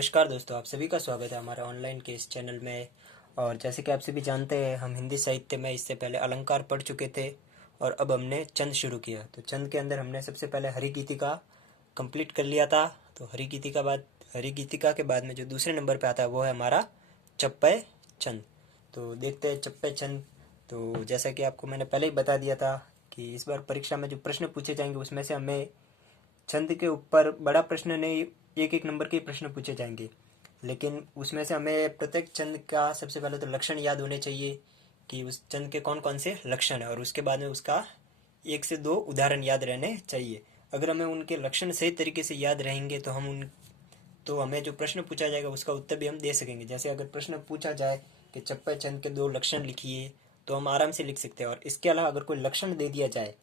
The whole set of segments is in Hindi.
नमस्कार दोस्तों, आप सभी का स्वागत है हमारे ऑनलाइन के इस चैनल में। और जैसे कि आप सभी जानते हैं, हम हिंदी साहित्य में इससे पहले अलंकार पढ़ चुके थे और अब हमने चंद शुरू किया। तो चंद के अंदर हमने सबसे पहले हरिगीतिका कंप्लीट कर लिया था। तो हरिगीतिका के बाद में जो दूसरे नंबर पे आता है वो है हमारा चप्पे चंद। तो देखते हैं चप्पे चंद। तो जैसा कि आपको मैंने पहले ही बता दिया था कि इस बार परीक्षा में जो प्रश्न पूछे जाएंगे उसमें से हमें छंद के ऊपर बड़ा प्रश्न नहीं, एक एक नंबर के प्रश्न पूछे जाएंगे। लेकिन उसमें से हमें प्रत्येक छंद का सबसे पहले तो लक्षण याद होने चाहिए कि उस छंद के कौन कौन से लक्षण है, और उसके बाद में उसका 1 से 2 उदाहरण याद रहने चाहिए। अगर हमें उनके लक्षण सही तरीके से याद रहेंगे तो हमें जो प्रश्न पूछा जाएगा उसका उत्तर भी हम दे सकेंगे। जैसे अगर प्रश्न पूछा जाए कि चप्पे चंद के 2 लक्षण लिखिए, तो हम आराम से लिख सकते हैं। और इसके अलावा अगर कोई लक्षण दे दिया जाए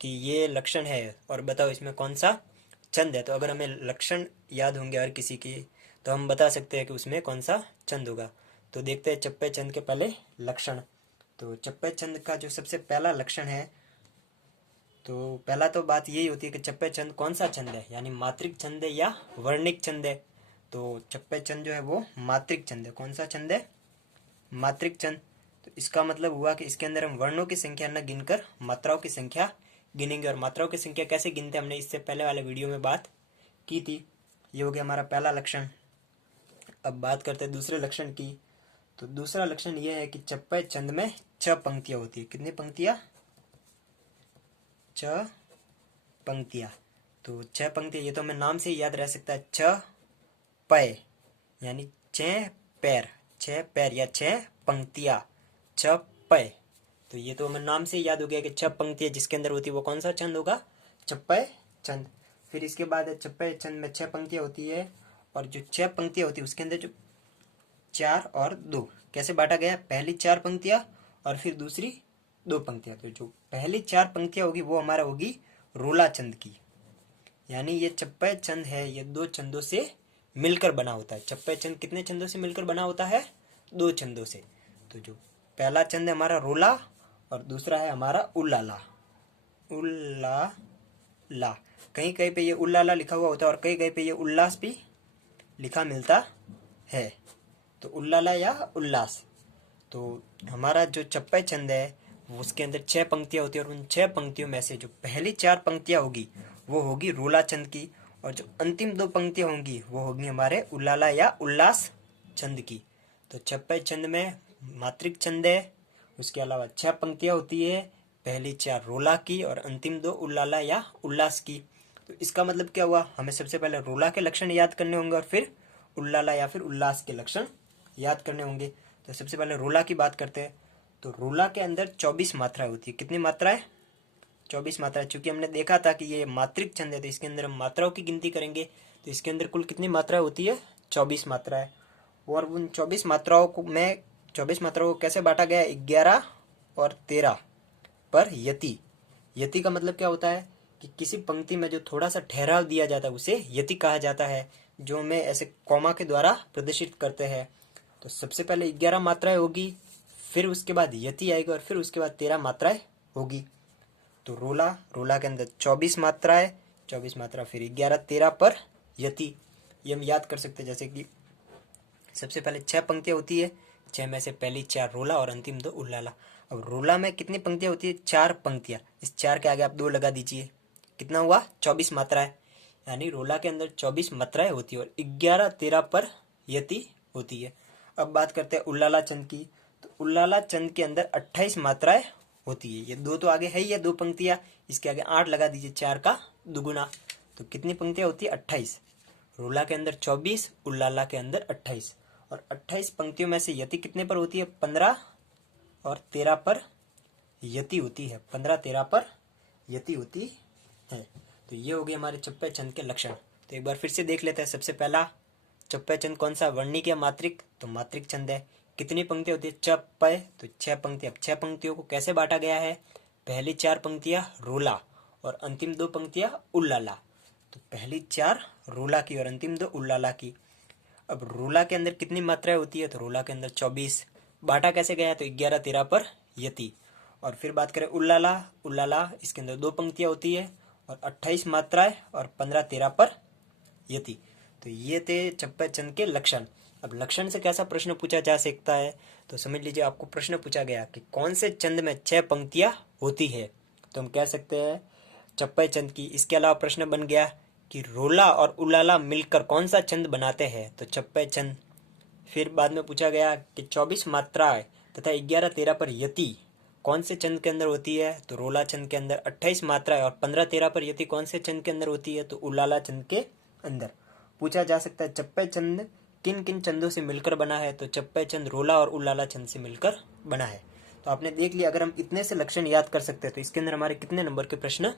कि ये लक्षण है और बताओ इसमें कौन सा छंद है, तो अगर हमें लक्षण याद होंगे हर किसी की तो हम बता सकते हैं कि उसमें कौन सा छंद होगा। तो देखते हैं चप्पे छंद के पहले लक्षण। तो चप्पे छंद का जो सबसे पहला लक्षण है, तो पहला तो बात यही होती है कि चप्पे छंद कौन सा छंद है, यानी मात्रिक छंद है या वर्णिक छंद है। तो चप्पे छंद जो है वो मात्रिक छंद है। कौन सा छंद है? मात्रिक छंद। तो इसका मतलब हुआ कि इसके अंदर हम वर्णों की संख्या न गिनकर मात्राओं की संख्या गिनेंगे। और मात्राओं की संख्या कैसे गिनते हैं हमने इससे पहले वाले वीडियो में बात की थी। ये हो गया हमारा पहला लक्षण। अब बात करते हैं दूसरे लक्षण की। तो दूसरा लक्षण ये है कि चप्पे छंद में 6 पंक्तियां होती है। कितनी पंक्तियां? 6 पंक्तियां। तो 6 पंक्तियां, ये तो हमें नाम से ही याद रह सकता है। 6 पै यानी 6 पैर, 6 पैर या 6 पंक्तियां, 6 पै। तो ये तो हमें नाम से याद हो गया कि 6 पंक्तियां जिसके अंदर होती है वो कौन सा छंद होगा? चप्पे छंद। फिर इसके बाद चप्पे छंद में 6 पंक्तियां होती है, और जो 6 पंक्तियां होती है उसके अंदर जो 4 और 2 कैसे बांटा गया? पहली 4 पंक्तियां और फिर दूसरी 2 पंक्तियां। तो जो पहली 4 पंक्तियां होगी वो हमारा होगी रोला छंद की। यानी ये चप्पे छंद है, ये 2 छंदों से मिलकर बना होता है। चप्पे छंद कितने छंदों से मिलकर बना होता है? 2 छंदों से। तो जो पहला छंद है हमारा रोला और दूसरा है हमारा उल्लाला। उल्लाला, कहीं कहीं पे ये उल्लाला लिखा हुआ होता है और कहीं कहीं पे ये उल्लास भी लिखा मिलता है। तो उल्लाला या उल्लास। तो हमारा जो चप्पे छंद है उसके अंदर 6 पंक्तियां होती है, और उन 6 पंक्तियों में से जो पहली 4 पंक्तियां होगी वो होगी रोला छंद की, और जो अंतिम 2 पंक्तियां होंगी वो होगी हमारे उल्लाला या उल्लास छंद की। तो चप्पे छंद में मात्रिक छंद है, उसके अलावा 6 पंक्तियां होती है, पहली 4 रोला की और अंतिम 2 उल्लाला या उल्लास की। तो इसका मतलब क्या हुआ? हमें सबसे पहले रोला के लक्षण याद करने होंगे और फिर उल्लाला या फिर उल्लास के लक्षण याद करने होंगे। तो सबसे पहले रोला की बात करते हैं। तो रोला के अंदर 24 मात्राएं होती है। कितनी मात्राएं? 24 मात्राएं। चूंकि हमने देखा था कि ये मात्रिक छंद है तो इसके अंदर हम मात्राओं की गिनती करेंगे। तो इसके अंदर कुल कितनी मात्राएं होती है? 24 मात्राएं। और उन 24 मात्राओं को कैसे बांटा गया? 11 और 13 पर यति। यति का मतलब क्या होता है कि किसी पंक्ति में जो थोड़ा सा ठहराव दिया जाता है उसे यति कहा जाता है, जो हमें ऐसे कॉमा के द्वारा प्रदर्शित करते हैं। तो सबसे पहले 11 मात्राएं होगी, फिर उसके बाद यति आएगी और फिर उसके बाद 13 मात्राएं होगी। तो रोला के अंदर 24 मात्राएं, 24 मात्रा फिर 11 13 पर यति। ये हम याद कर सकते हैं। जैसे कि सबसे पहले 6 पंक्तियां होती है, 6 में से पहली 4 रोला और अंतिम 2 उल्लाला। अब रोला में कितनी पंक्तियां होती है? 4 पंक्तियां। इस 4 के आगे आप 2 लगा दीजिए, कितना हुआ? 24 मात्राएं। यानी रोला के अंदर 24 मात्राएं होती है और 11 13 पर यति होती है। अब बात करते हैं उल्लाला चंद की। तो उल्लाला चंद के अंदर 28 मात्राएं होती है। ये 2 तो आगे है ही है, 2 पंक्तियां, इसके आगे 8 लगा दीजिए, 4 का दुगुना। तो कितनी पंक्तियां होती है? 28। रोला के अंदर 24, उल्लाला के अंदर 28। और 28 पंक्तियों में से यति कितने पर होती है? 15 और 13 पर यति होती है। 15 13 पर यति होती है। तो ये हो गए हमारे चप्पे छंद के लक्षण। तो एक बार फिर से देख लेते हैं। सबसे पहला चप्पे छंद कौन सा? वर्णिक या मात्रिक? तो मात्रिक छंद है। कितनी पंक्तियां होती है? चप्पे, तो 6 पंक्तियां। 6 पंक्तियों को कैसे बांटा गया है? पहली 4 पंक्तियां रोला और अंतिम 2 पंक्तियां उल्लाला। तो पहली 4 रोला की और अंतिम 2 उल्लाला की। अब रोला के अंदर कितनी मात्राएं होती है? तो रोला के अंदर 24। बांटा कैसे गया है? तो 11 13 पर यति। और फिर बात करें उल्लाला, इसके अंदर 2 पंक्तियां होती है और 28 मात्राएं और 15 13 पर यति। तो ये थे चप्पे चंद के लक्षण। अब लक्षण से कैसा प्रश्न पूछा जा सकता है, तो समझ लीजिए आपको प्रश्न पूछा गया कि कौन से चंद में 6 पंक्तियां होती है, तो हम कह सकते हैं चप्पे चंद की। इसके अलावा प्रश्न बन गया कि रोला और उलाला मिलकर कौन सा चंद बनाते हैं, तो चप्पे चंद। फिर बाद में पूछा गया कि 24 मात्राएं तथा 11-13 पर यति कौन से चंद के अंदर होती है, तो रोला चंद के अंदर। 28 मात्राएं और 15-13 पर यति कौन से चंद के अंदर होती है, तो उलाला चंद के अंदर। पूछा जा सकता है चप्पे चंद किन किन चंदों से मिलकर बना है, तो चप्पे चंद रोला और उलाला चंद से मिलकर बना है। तो आपने देख लिया, अगर हम इतने से लक्षण याद कर सकते हैं तो इसके अंदर हमारे कितने नंबर के प्रश्न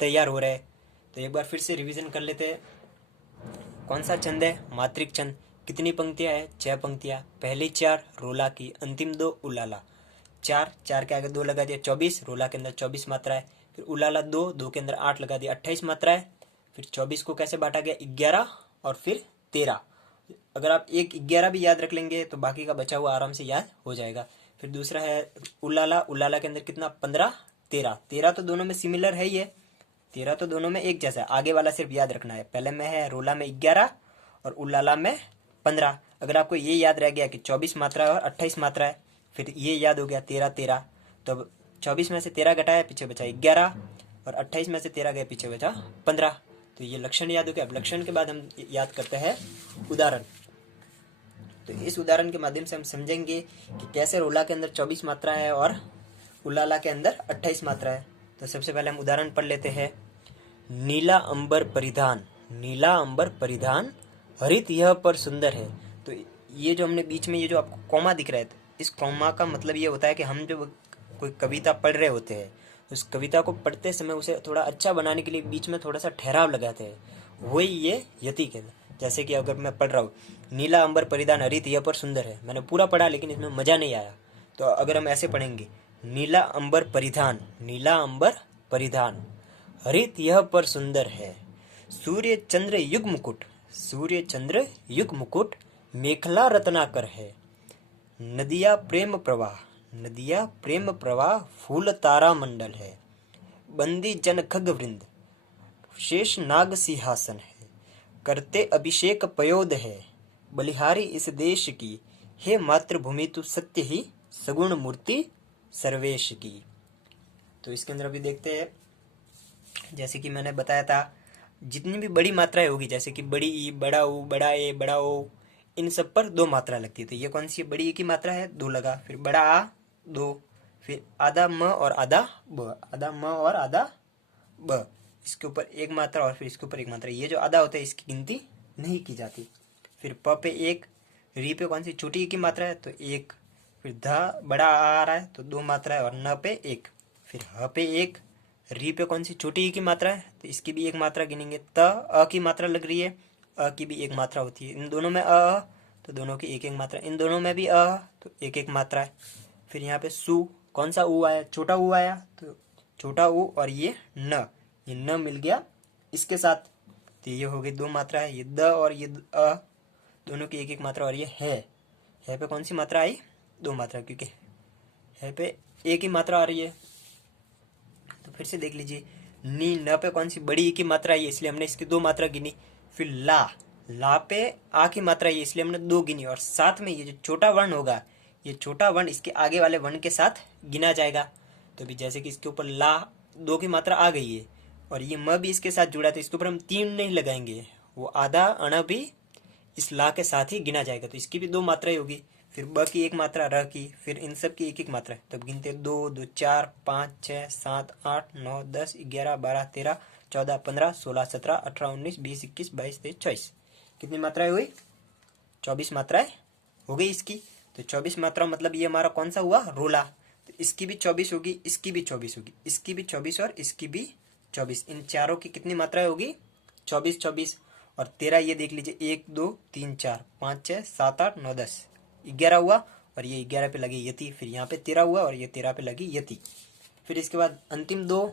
तैयार हो रहे हैं। तो एक बार फिर से रिवीजन कर लेते हैं। कौन सा छंद है, मात्रिक छंद। कितनी पंक्तियां है, 6 पंक्तियां। पहली 4 रोला की, अंतिम 2 उलाला। 4 के आगे 2 लगा दिया, 24। रोला के अंदर 24 मात्रा है। फिर उलाला 2 के अंदर 8 लगा दिया, 28 मात्रा है। फिर 24 को कैसे बांटा गया, 11 और फिर 13। अगर आप 11 भी याद रख लेंगे तो बाकी का बचा हुआ आराम से याद हो जाएगा। फिर दूसरा है उलाला। उलाला के अंदर कितना, 15, 13। 13 तो दोनों में सिमिलर है ही है, 13 तो दोनों में एक जैसा है। आगे वाला सिर्फ याद रखना है। पहले में है रोला में 11 और उलाला में 15। अगर आपको ये याद रह गया कि 24 मात्रा है और 28 मात्रा है, फिर ये याद हो गया 13, तो अब 24 में से 13 घटाया, पीछे बचा 11 और 28 में से 13 गया, पीछे बचा 15। तो ये लक्षण याद हो गया। अब लक्षण के बाद हम याद करते हैं उदाहरण। तो इस उदाहरण के माध्यम से हम समझेंगे कि कैसे रोला के अंदर 24 मात्रा है और उलाला के अंदर 28 मात्रा है। तो सबसे पहले हम उदाहरण पढ़ लेते हैं। नीला अंबर परिधान, नीला अंबर परिधान, हरित यह पर सुंदर है। तो ये जो हमने बीच में ये जो आपको कॉमा दिख रहा है, इस कॉमा का मतलब ये होता है कि हम जब कोई कविता पढ़ रहे होते हैं, उस कविता को पढ़ते समय उसे थोड़ा अच्छा बनाने के लिए बीच में थोड़ा सा ठहराव लगाते हैं। वही ये यति के अंदर। जैसे कि अगर मैं पढ़ रहा हूँ, नीला अंबर परिधान हरित यह पर सुंदर है, मैंने पूरा पढ़ा लेकिन इसमें मजा नहीं आया। तो अगर हम ऐसे पढ़ेंगे, नीला अंबर परिधान, नीला अंबर परिधान, हरित यह पर सुंदर है, सूर्य चंद्र युग मुकुट, सूर्य चंद्र युग मुकुट, मेखला रत्नाकर है, नदिया प्रेम प्रवाह, नदिया प्रेम प्रवाह, फूल तारा मंडल है, बंदी जन खग वृंद, शेष नाग सिंहासन है, करते अभिषेक पयोद है, बलिहारी इस देश की, हे मातृभूमि तू सत्य ही, सगुण मूर्ति सर्वेश की। तो इसके अंदर अभी देखते हैं, जैसे कि मैंने बताया था, जितनी भी बड़ी मात्राएं होगी, जैसे कि बड़ी ई, बड़ा ऊ, बड़ा ए, बड़ा ओ, इन सब पर 2 मात्रा लगती है। तो ये कौन सी बड़ी ई की मात्रा है, 2 लगा। फिर बड़ा आ 2, फिर आधा म और आधा ब, आधा म और आधा ब, इसके ऊपर 1 मात्रा और फिर इसके ऊपर 1 मात्रा। ये जो आधा होता है इसकी गिनती नहीं की जाती। फिर प पे 1, री पे कौन सी छोटी ई की मात्रा है, तो 1। फिर ध बड़ा आ रहा है तो 2 मात्रा है और न पे 1। फिर ह पे 1, री पे कौन सी छोटी ई की मात्रा है, तो इसकी भी 1 मात्रा गिनेंगे। त अ की मात्रा लग रही है, अ की भी 1 मात्रा होती है। इन दोनों में अ तो दोनों की 1-1 मात्रा, इन दोनों में भी अ तो 1-1 मात्रा है। फिर यहाँ पे सु, कौन सा ऊ आया, छोटा ऊ आया, तो छोटा ऊ और ये न मिल गया इसके साथ, तो ये हो गई 2 मात्रा है। ये द और ये अ दोनों की 1-1 मात्रा, और ये है पे कौन सी मात्रा आई, 2 मात्रा, क्योंकि है पे 1 ही मात्रा आ रही है। तो फिर से देख लीजिए, नी न पे कौन सी बड़ी ई की मात्रा आई है, इसलिए हमने इसकी 2 मात्रा गिनी। फिर ला पे आ की मात्रा आई है, इसलिए हमने 2 गिनी। और साथ में ये जो छोटा वर्ण होगा, ये छोटा वर्ण इसके आगे वाले वर्ण के साथ गिना जाएगा। तो भी जैसे कि इसके ऊपर ला 2 की मात्रा आ गई है और ये म भी इसके साथ जुड़ा है, तो इसके ऊपर हम 3 नहीं लगाएंगे, वो आधा अण भी इस ला के साथ ही गिना जाएगा। तो इसकी भी 2 मात्राएं होगी। फिर ब की 1 मात्रा, र की, फिर इन सब की 1-1 मात्रा। तब गिनते 2, 2, 4, 5, 6, 7, 8, 9, 10, 11, 12, 13, 14, 15, 16, 17, 18, 19, 20, 21, 22, 23, 24। कितनी मात्राएं हुई, 24 मात्राएं हो गई इसकी। तो 24 मात्रा मतलब ये हमारा कौन सा हुआ, रोला। तो इसकी भी 24 होगी, इसकी भी 24 होगी, इसकी भी 24 और इसकी भी 24। इन चारों की कितनी मात्राएं होगी, 24, 24 और 13। ये देख लीजिए, 1, 2, 3, 4, 5, 6, 7, 8, 9, 10, 11 हुआ और ये 11 पे लगी यति। फिर यहाँ पे 13 हुआ और ये 13 पे लगी यति। फिर इसके बाद अंतिम 2,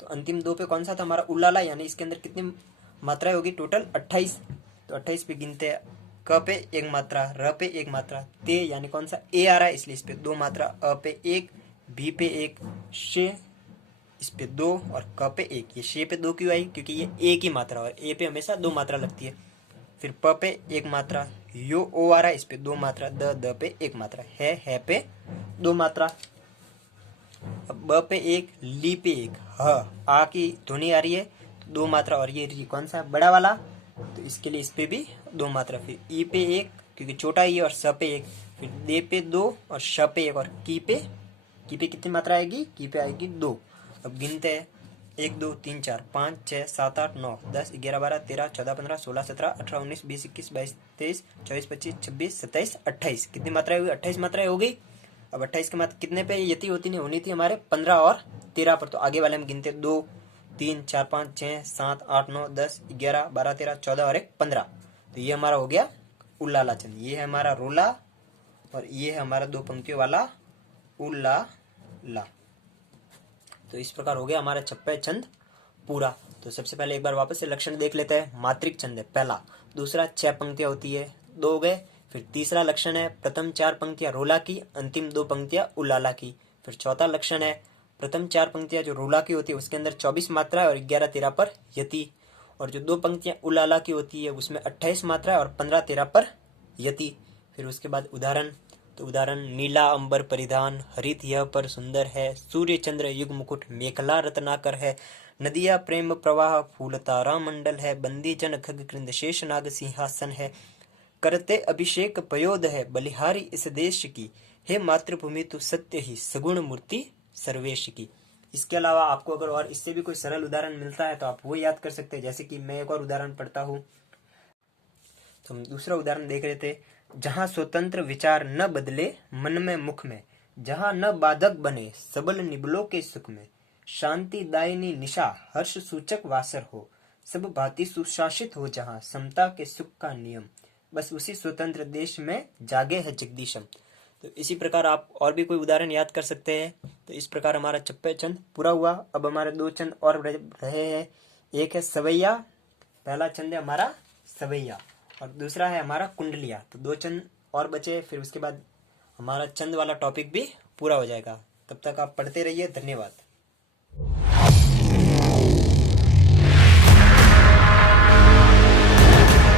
तो अंतिम 2 पे कौन सा था हमारा, उलाला, यानी इसके अंदर कितनी मात्राएं होगी, टोटल 28। तो 28 पे गिनते हैं, क पे 1 मात्रा, र पे 1 मात्रा, ते यानी कौन सा ए आ रहा है इसलिए इस पे 2 मात्रा, अ पे 1, बी पे 1, शे इस पे 2 और क पे 1। ये शे पे 2 क्यों आई, क्योंकि ये ए की मात्रा और ए पे हमेशा 2 मात्रा लगती है। फिर प पे एक मात्रा, यो ओ आ रहा है इस पे 2 मात्रा, द पे 1 मात्रा, है पे 2 मात्रा। अब ब पे 1, ली पे 1, ह आ की ध्वनि आ रही है 2 मात्रा, और ये री कौन सा है बड़ा वाला, तो इसके लिए इस पे भी 2 मात्रा। फिर ई पे 1 क्योंकि छोटा ई है, और स पे 1, फिर दे पे 2 और श पे 1, और की पे कितनी मात्रा आएगी, की पे आएगी 2। अब गिनते हैं 1 2 3 4 5 6 7 8 9 10 11 12 13 14 15 16 17 18 19 20 21 22 23 24 25 26 27 28, कितनी मात्राएं हुई, 28 मात्राएं हो गई। अब 28 के बाद कितने पे यति होती नहीं होनी थी हमारे 15 और 13 पर, तो आगे वाले हम गिनते 2 3 4 5 6 7 8 9 10 11 12 13 14 और 1 15। तो ये हमारा हो गया उल्लाला चंद। ये है हमारा रोला, और ये है हमारा 2 पंक्तियों वाला उल्लाला। तो इस प्रकार हो गया हमारा छप्पय छंद पूरा। तो सबसे पहले एक बार वापस से लक्षण देख लेते हैं। मात्रिक छंद है पहला, दूसरा 6 पंक्तियां होती है, 2 हो गए। फिर तीसरा लक्षण है प्रथम 4 पंक्तियां रोला की, अंतिम 2 पंक्तियां उल्लाला की। फिर चौथा लक्षण है प्रथम 4 पंक्तियां जो रोला की होती है उसके अंदर 24 मात्रा है और 11 13 पर यति, और जो 2 पंक्तियां उल्लाला की होती है उसमें 28 मात्रा है और 15 13 पर यति। फिर उसके बाद उदाहरण, तो उदाहरण नीला अंबर परिधान, हरित यह पर सुंदर है, सूर्य चंद्र युग मुकुट, मेखला रत्नाकर है, नदिया प्रेम प्रवाह, फूल तारा मंडल है, बंदी जन खग कृंद शेष नाग सिंहासन है, करते अभिषेक पयोद है, बलिहारी इस देश की, हे मातृभूमि तू सत्य ही, सगुण मूर्ति सर्वेश की। इसके अलावा आपको अगर और इससे भी कोई सरल उदाहरण मिलता है तो आप वो याद कर सकते हैं। जैसे कि मैं एक और उदाहरण पढ़ता हूँ, तो हम दूसरा उदाहरण देख रहे थे। जहां स्वतंत्र विचार न बदले मन में मुख में, जहां न बाधक बने सबल निबलों के सुख में, शांति दायिनी निशा हर्ष सूचक वासर हो, सब भांति सुशासित हो जहां समता के सुख का नियम, बस उसी स्वतंत्र देश में जागे है जगदीशम। तो इसी प्रकार आप और भी कोई उदाहरण याद कर सकते हैं। तो इस प्रकार हमारा छप्पय छंद पूरा हुआ। अब हमारे 2 छंद और रहे हैं। एक है सवैया, पहला छंद है हमारा सवैया, और दूसरा है हमारा कुंडलिया। तो 2 छंद और बचे, फिर उसके बाद हमारा छंद वाला टॉपिक भी पूरा हो जाएगा। तब तक आप पढ़ते रहिए। धन्यवाद।